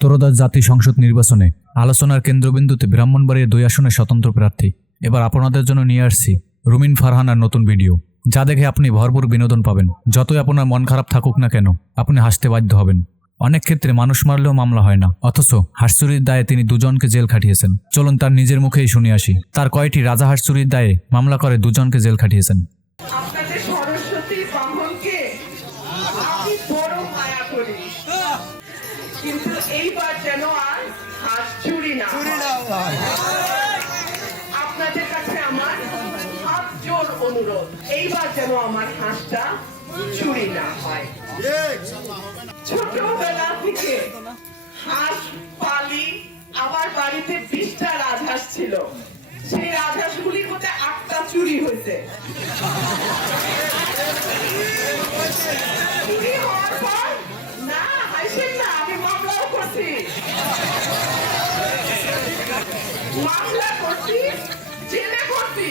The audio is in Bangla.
ত্রয়োদশ জাতীয় সংসদ নির্বাচনে আলোচনার কেন্দ্রবিন্দুতে ব্রাহ্মণবাড়িয়া 2 আসনের স্বতন্ত্র প্রার্থী। এবার আপনাদের জন্য নিয়ে আসছি রুমিন ফারহানার নতুন ভিডিও, যা দেখে আপনি ভরপুর বিনোদন পাবেন। যতই আপনার মন খারাপ থাকুক না কেন, আপনি হাসতে বাধ্য হবেন। অনেক ক্ষেত্রে মানুষ মারলেও মামলা হয় না, অথচ হাঁস চুরির দায়ে তিনি দুজনকে জেল খাটিয়েছেন। চলুন তার নিজের মুখেই শুনে আসি তার কয়টি রাজা হাঁস চুরির দায়ে মামলা করে দুজনকে জেল খাটিয়েছেন। আপনাদের সরস্বতী ব্রাহ্মণকে আমি বড় মায়া করি, কিন্তু এইবার যেন আর হাঁস চুরি না হয়। আপনাদের কাছে আমার হাত জোর অনুরোধ, এইবার যেন আমার হাঁসটা চুরি না হয়। ছোটবেলা থেকে হাঁস পালি, আমার বাড়িতে 20টা রাজহাঁস ছিল। সেই রাজহাঁসগুলির মধ্যে 8টা চুরি হয়েছে। চুরি হওয়ার পর না হাসেন না, আমি মামলাও করছি, মামলা করছি, জেলে করছি।